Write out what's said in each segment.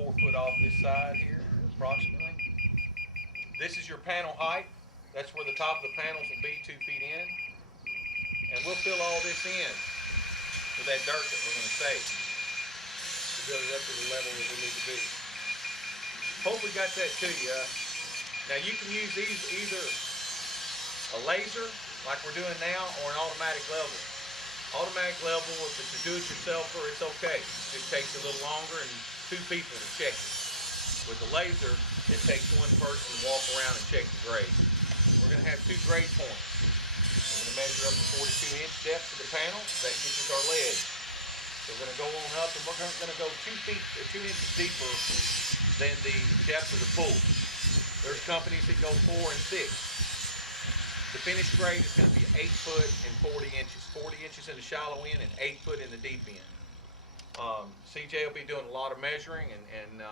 4 foot off this side here, approximately. This is your panel height. That's where the top of the panels will be, 2 feet in. And we'll fill all this in with that dirt that we're going to save to build it up to the level that we need to be. Hope we got that to you. Now you can use these either a laser, like we're doing now, or an automatic level. Automatic level, if it's a do-it-yourselfer, it's okay. It just takes a little longer and 2 people to check it. With the laser, it takes 1 person to walk around and check the grade. We're going to have 2 grade points. We're going to measure up to 42-inch depth of the panel. That gives us our ledge. So we're going to go on up, and we're going to go 2 inches deeper than the depth of the pool. There's companies that go 4 and 6. The finished grade is going to be 8 foot and 40 inches. 40 inches in the shallow end and 8 foot in the deep end. CJ will be doing a lot of measuring and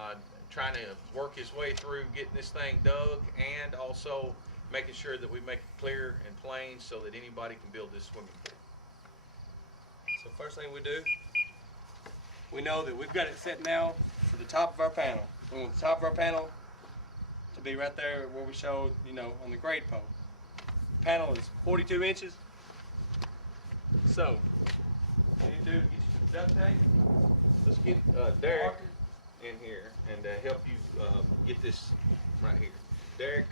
trying to work his way through getting this thing dug, and also making sure that we make it clear and plain so that anybody can build this swimming pool. So first thing we do, we know that we've got it set now for the top of our panel. We want the top of our panel to be right there where we showed, on the grade pole. The panel is 42 inches. So, what you do is get you some duct tape. Let's get Derek in here and help you get this right here. Derek,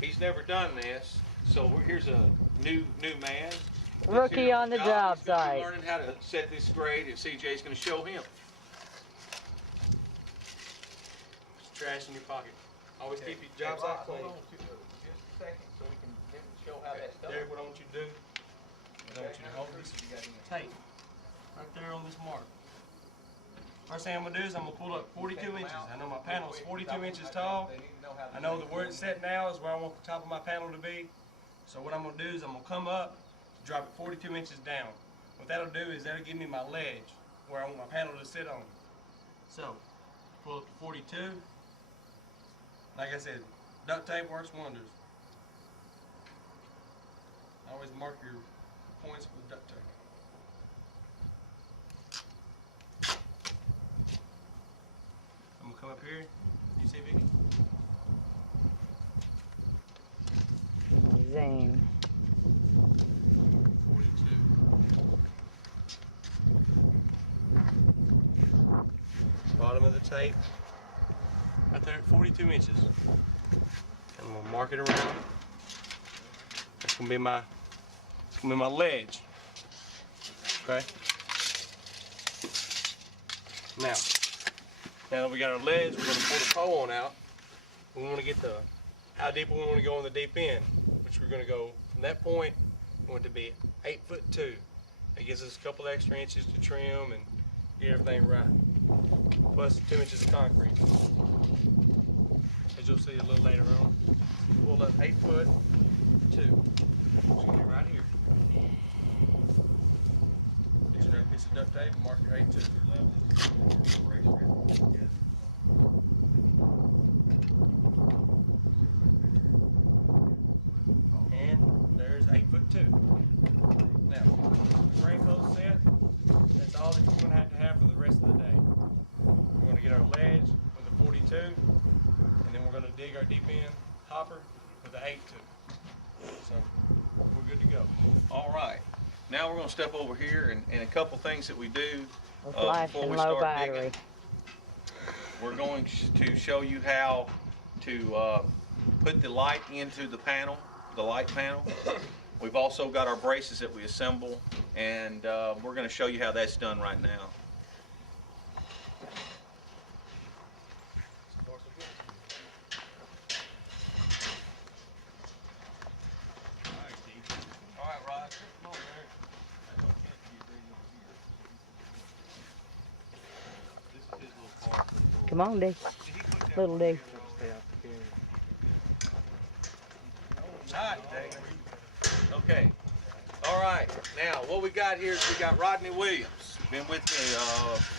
he's never done this, so here's a new man. Rookie on the job site. Learning how to set this grade, and CJ's going to show him. There's trash in your pocket. Always keep your job site clean. Hold on just a second so we can show how that's done. Derek, what I want you to do, I want you to hold this tape right there on this mark. First thing I'm going to do is I'm going to pull up 42 inches. I know my panel is 42 inches tall. I know that where it's set now is where I want the top of my panel to be. So what I'm going to do is I'm going to come up, drop it 42 inches down. What that'll do is that'll give me my ledge where I want my panel to sit on. So, pull up to 42. Like I said, duct tape works wonders. Always mark your points with duct tape. I'm gonna come up here. You see, Vicky? Zane. 42. Bottom of the tape. Right there at 42 inches. And I'm gonna mark it around. That's gonna be my ledge. Okay. Now that we got our ledge, we're gonna pull the pole on out. We want to get how deep we want to go in the deep end, which we're gonna go from that point. We want it to be 8'2". That gives us a couple extra inches to trim and get everything right. Plus 2 inches of concrete. As you'll see a little later on. Pull up 8'2". Just get right here. Get you another piece of duct tape and mark your 8'2". And there's 8'2". Now, the drain close set, that's all that you're going to have for the rest of the day. We're going to get our ledge with a 42, and then we're going to dig our deep end hopper with a 8'2". So we're good to go. All right. Now we're going to step over here and a couple things that we do Flash before and we low start battery. digging. We're going to show you how to put the light into the panel, the light panel. We've also got our braces that we assemble, and we're going to show you how that's done right now. All right, Rod. Come on, Eric. This is his little part. Come on, D. Little D. Okay. All right. Now, what we got here is we got Rodney Williams. Been with me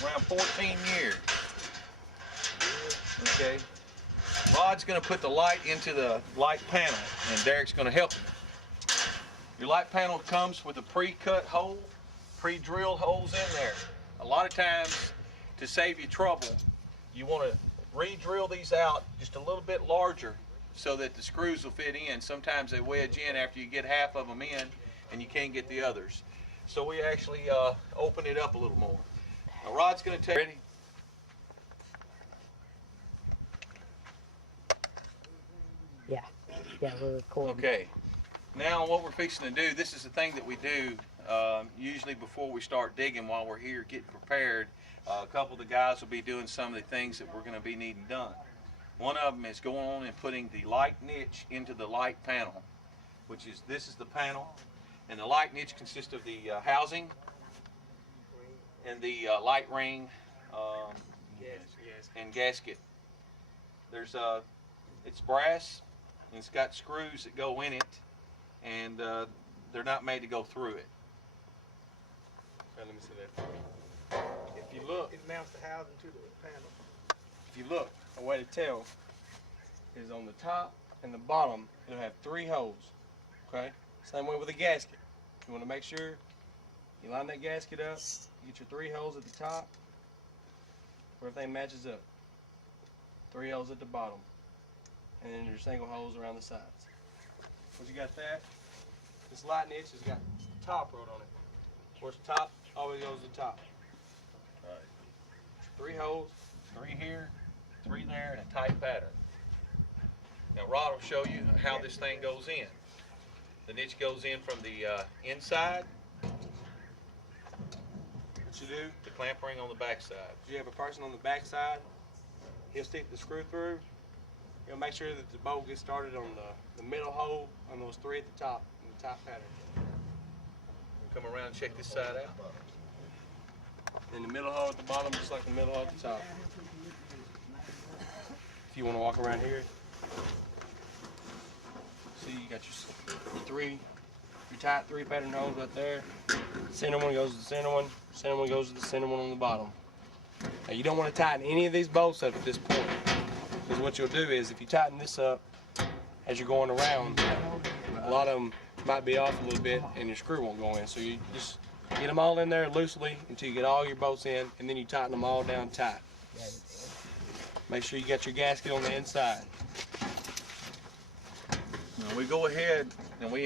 around 14 years. Okay. Rod's going to put the light into the light panel, and Derek's going to help him. Your light panel comes with a pre-cut hole, pre-drilled holes in there. A lot of times, to save you trouble, you want to re-drill these out just a little bit larger so that the screws will fit in. Sometimes they wedge in after you get half of them in and you can't get the others. So we actually open it up a little more. Now Rod's going to take. Ready? Yeah, we're recording. Okay. Now what we're fixing to do, this is the thing that we do usually before we start digging while we're here getting prepared. A couple of the guys will be doing some of the things that we're going to be needing done. One of them is going on and putting the light niche into the light panel, which is, this is the panel, and the light niche consists of the housing and the light ring and gasket. There's it's brass and it's got screws that go in it, and they're not made to go through it. Let me see that. If you look, It mounts the housing to the panel. if you look, a way to tell is on the top and the bottom, it'll have 3 holes. Okay? Same way with a gasket. You want to make sure you line that gasket up, you get your 3 holes at the top, where everything matches up. 3 holes at the bottom. And then your single holes around the sides. Once you got that, this light niche has got top rod on it. Where's the top? Always goes to the top. Right. 3 holes. 3 here, 3 there, and a tight pattern. Now Rod will show you how this thing goes in. The niche goes in from the inside. What you do, The clamp ring on the back side. if you have a person on the back side, he'll stick the screw through. He'll make sure that the bolt gets started on the middle hole on those 3 at the top, in the top pattern. Come around and check this side out. And the middle hole at the bottom, just like the middle hole at the top. If you want to walk around here, see you got your 3, your tight 3 pattern holes right there. Center one goes to the center one. Center one goes to the center one on the bottom. Now you don't want to tighten any of these bolts up at this point, because what you'll do is if you tighten this up as you're going around, a lot of them might be off a little bit and your screw won't go in. So you just get them all in there loosely until you get all your bolts in, and then you tighten them all down tight. Make sure you got your gasket on the inside. Now we go ahead and we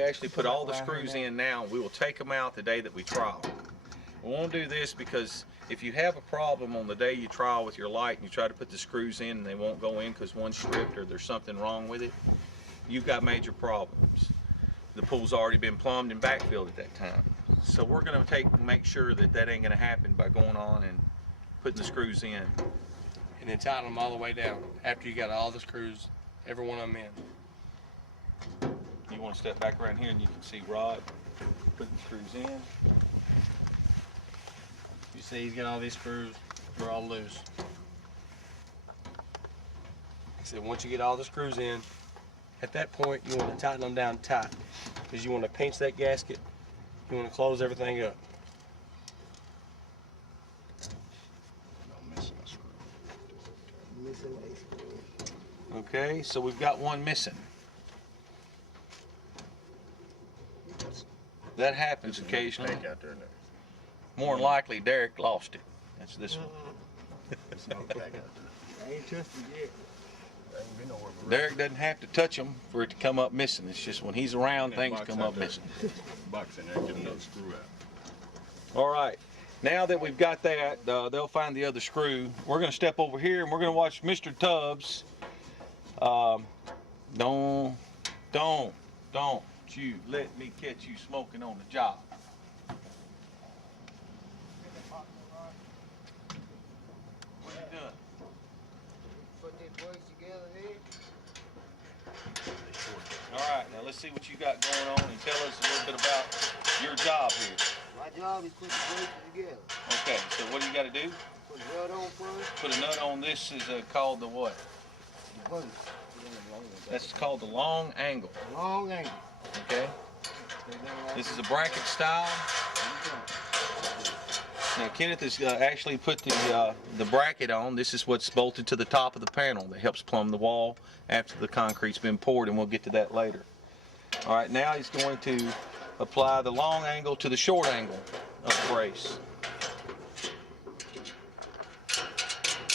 actually put all the screws in now. We will take them out the day that we trial. We won't do this because if you have a problem on the day you trial with your light and you try to put the screws in and they won't go in because one's stripped or there's something wrong with it, you've got major problems. The pool's already been plumbed and backfilled at that time. So we're going to make sure that that ain't going to happen by going on and putting the screws in. And then tighten them all the way down after you got all the screws, every one of them in. You want to step back around here and you can see Rod putting the screws in. You see he's got all these screws, they're all loose. He said once you get all the screws in, at that point you want to tighten them down tight, because you want to pinch that gasket, you want to close everything up. Missing a screw. Okay, so we've got one missing. That happens occasionally. More than likely, Derek lost it. That's this one. I ain't trusted yet. Derek doesn't have to touch them for it to come up missing. It's just when he's around, things come up missing. Box in there, get another screw out. All right. Now that we've got that, they'll find the other screw. We're going to step over here and we're going to watch Mr. Tubbs. Don't you let me catch you smoking on the job. What are you doing? Put this voice together here. All right, now let's see what you got going on and tell us a little bit about your job here. My job is put the voices together. Okay, so what do you got to do? Put the nut on first. Put a nut on this is called the what? The voice. That's called the long angle. Long angle. Okay. This is a bracket style. Now Kenneth has actually put the bracket on. This is what's bolted to the top of the panel that helps plumb the wall after the concrete's been poured, and we'll get to that later. All right, now he's going to apply the long angle to the short angle of the brace.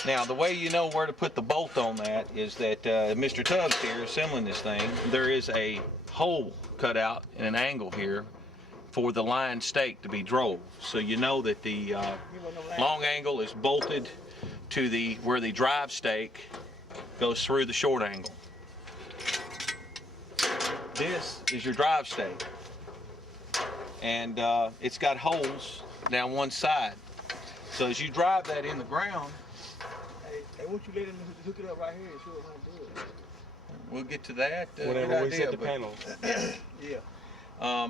Now, the way you know where to put the bolt on that is that Mr. Tubbs here assembling this thing, there is a hole cut out in an angle here for the line stake to be drove. So you know that the long angle is bolted to where the drive stake goes through the short angle. This is your drive stake, and it's got holes down one side. So as you drive that in the ground, Hey, won't you let him hook it up right here and show us how to do it? we'll get to that. Whenever good we idea, set the but- panels. Yeah.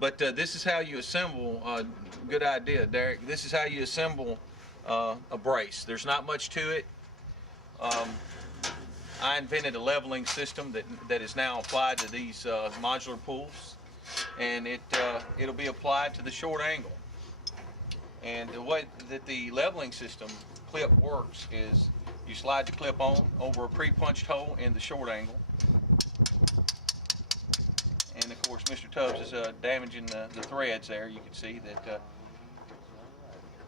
But this is how you assemble, good idea, Derek. This is how you assemble a brace. There's not much to it. I invented a leveling system that is now applied to these modular pools, and it'll be applied to the short angle. And the way that the leveling system clip works is you slide the clip on over a pre-punched hole in the short angle. And of course, Mr. Tubbs is damaging the threads there. You can see that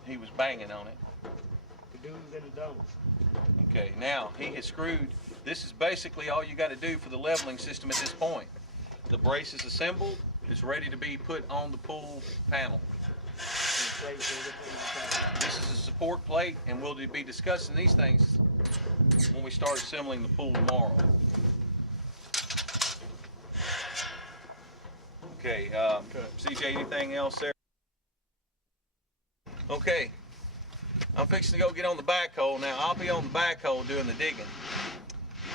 he was banging on it. The do's and the don'ts. Okay, now he has screwed. This is basically all you got to do for the leveling system at this point. The brace is assembled. It's ready to be put on the pool panel. This is a support plate, and we'll be discussing these things when we start assembling the pool tomorrow. Okay, CJ, anything else there? Okay, I'm fixing to go get on the backhoe. Now, I'll be on the backhoe doing the digging.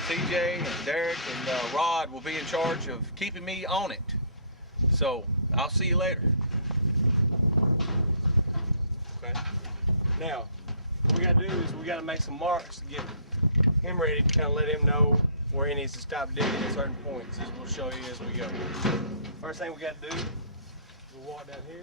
CJ and Derek and Rod will be in charge of keeping me on it. So, I'll see you later. Okay. Now, what we gotta do is we gotta make some marks to get him ready to kind of let him know where he needs to stop digging at certain points, as we'll show you as we go. First thing we gotta do, we'll walk down here.